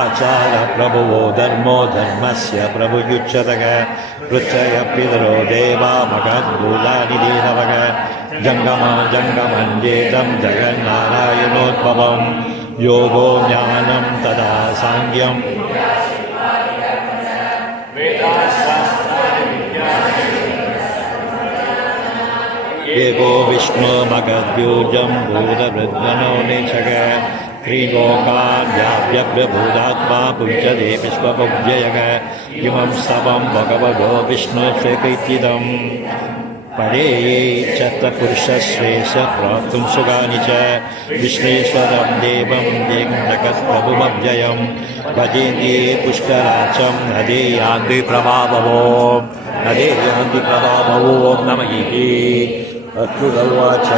आचार प्रभुवो धर्मो धर्मस्य प्रभुयुच्यतः पृच्छय पितरो देवा मगद्भूतानि देवः जङ्गमञ्जेतं जगन्नारायणोद्भवं योगो ज्ञानं तदा साङ्ख्यं एको विष्णु मगद्व्यूजं भूतवृद्मनो निचग त्रिलोकाव्याप्यभूतात्मा पुञ्जते विश्वभुव्ययः इमं स्तवं भगवतो विष्णुश्रीकीर्तितं परे चतपुरुषश्रेष्ठ प्राप्तुं सुखानि च विश्वेश्वरं देवं जगत्प्रभुमव्ययं भजेन्द्ये पुष्कराचं नदे यान्ति प्रभाववो नदे यान्ति प्रभाववो नमः इति अक्रुरवाच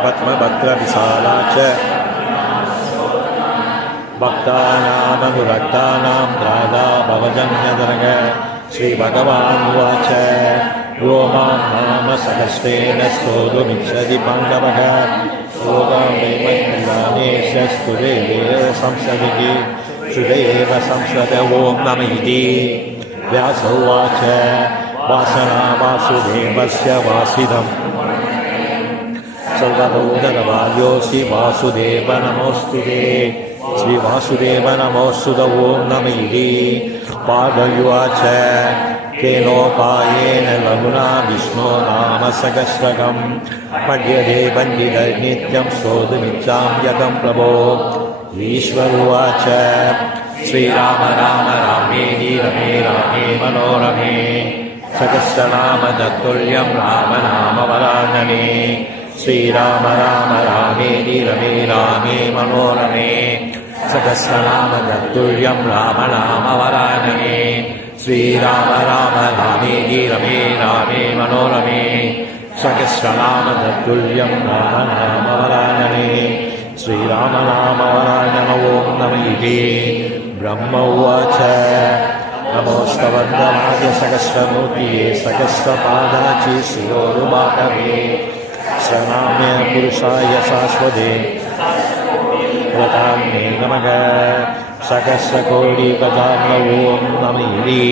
पद्मभद्रविशाला च भक्तानामनुरक्तानां दादा भवजन्यदनग श्रीभगवानुवाच यो मां नाम सहस्रेण स्तोतुमिच्छति पाण्डवः श्लोकामेमज्ञानेशस्तुरेव संसदिः श्रुतेव संसद ॐ नम इति व्यास उवाच वासना वासुदेवस्य वासिदम् सर्वभूतनवायोऽसि वासुदेव नमोऽस्तु ते श्रीवासुदेव नमोऽस्तुत ॐ नम इति पार्वयुवाच केनोपायेन लघुना विष्णो नाम सहस्रकं पठ्यते पण्डितनित्यं स्तोतुमिच्छां यतं प्रभो ईश्वरुवाच श्रीराम राम रामेति रमे रामे मनोरमे सहस्रनाम तत्तुल्यं राम नाम वरानने श्रीराम राम रामेति रमे रामे मनोरमे सहस्रनाम तत्तुल्यं राम नाम वरानने श्रीराम राम रामेति रमे रामे मनोरमे सहस्रनाम तत्तुल्यं राम नाम वरानने श्रीराम नाम वरानन ॐ नम इति ब्रह्म उवाच नमोस्तवन्दनाय सहस्रमूर्तये सहस्रपादाचि शिरोरुबाहवे प्रणम्य पुरुषाय शाश्वते वदामि नमः सहस्रकोटिपदार्णव ॐ नम इति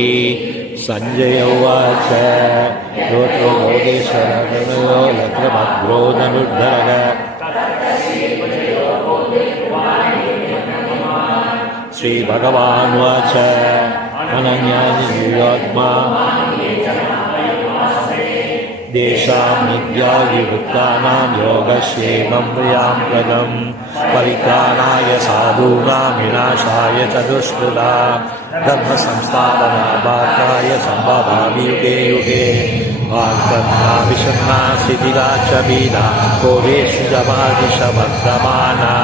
सञ्जय उवाच लोको लोकेश्वरो यत्र भद्रो धनुर्धरः श्रीभगवानुवाच अनन्यात्मा देशां नित्याभिभुक्तानां योगक्षेमं प्रियां प्रदं परित्राणाय साधूनां विनाशाय चतुष्कृता धर्मसंस्थापनार्थाय सम्भवामि युगे युगे वाग्दत्ता विषण्णा शिथिला च पीडा कोवेषु च वादिशवर्धमाना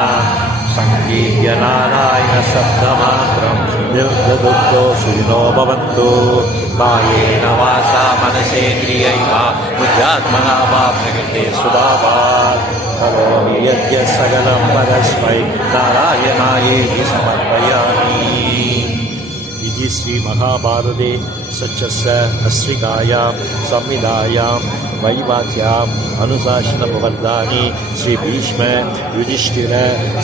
सङ्गीत्य नारायण शब्दमात्रं निर्दुग्धो सुविनो भवन्तु कायेन वाचा मनसेन्द्रियैर्वा बुद्ध्यात्मना वा प्रकृते सुभावात् करोमि यद्यत् सकलं परस्मै नारायणायेति समर्पयामि इति श्रीमहाभारते सच्चस्यास्त्रिकायां संहितायां वैवाच्याम् अनुशासनप्रवर्तानि श्रीभीष्म युधिष्ठिर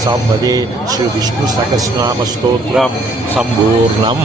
संवदे श्रीविष्णुसहस्रनामस्तोत्रं सम्पूर्णम्।